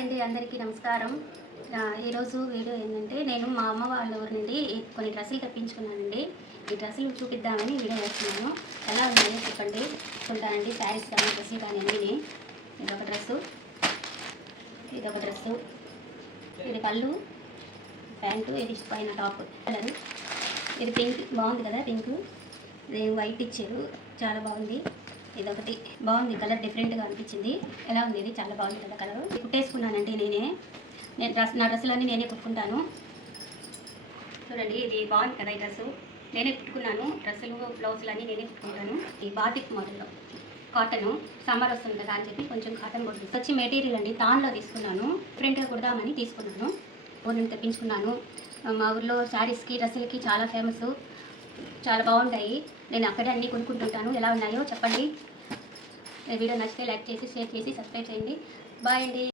Hi అండి, అందరికీ నమస్కారం. ఈరోజు వీడియో ఏంటంటే నేను మా అమ్మ వాళ్ళ ఊరి నుండి కొన్ని డ్రెస్సులు తెప్పించుకున్నానండి. ఈ డ్రెస్సులు చూపిద్దామని వీడియో వేస్తున్నాను. ఎలా ఉన్నాయో చెప్పండి. చూసుకుంటానండి, శారీస్ కానీ డ్రెస్సులు కానీ అన్నీ. ఇదొక డ్రెస్సు, ఇది పళ్ళు, ప్యాంటు, ఇది పైన టాప్ కలరు. ఇది పింక్ బాగుంది కదా, పింక్. ఇది వైట్ ఇచ్చారు, చాలా బాగుంది. ఇదొకటి బాగుంది, కలర్ డిఫరెంట్గా అనిపించింది. ఎలా ఉంది, ఇది చాలా బాగుంది కదా కలర్. కుట్టేసుకున్నానండి నా డ్రెస్సులన్నీ నేనే కుట్టుకుంటాను. చూడండి, ఇది బాగుంది కదా ఈ డ్రెస్సు. నేనే కుట్టుకున్నాను. డ్రెస్సులు బ్లౌజులు అన్నీ నేనే కుట్టుకుంటాను. ఈ బాటిక్ మోడల్లో కాటను, సమ్మర్ వస్తుంది కదా అని చెప్పి కొంచెం కాటన్ బొట్టు వచ్చి మెటీరియల్ అండి తాన్లో తీసుకున్నాను. డిఫరెంట్గా కుడదామని తీసుకున్నాను. ఊరి నుంచి తెప్పించుకున్నాను. మా ఊర్లో శారీస్కి డ్రెస్సులకి చాలా ఫేమస్, చాలా బాగుంటాయి. నేను అక్కడే అన్నీ కొనుక్కుంటుంటాను. ఎలా ఉన్నాయో చెప్పండి. వీడియో నచ్చితే లైక్ చేసి, షేర్ చేసి, సబ్స్క్రైబ్ చేయండి. బాయ్ అండి.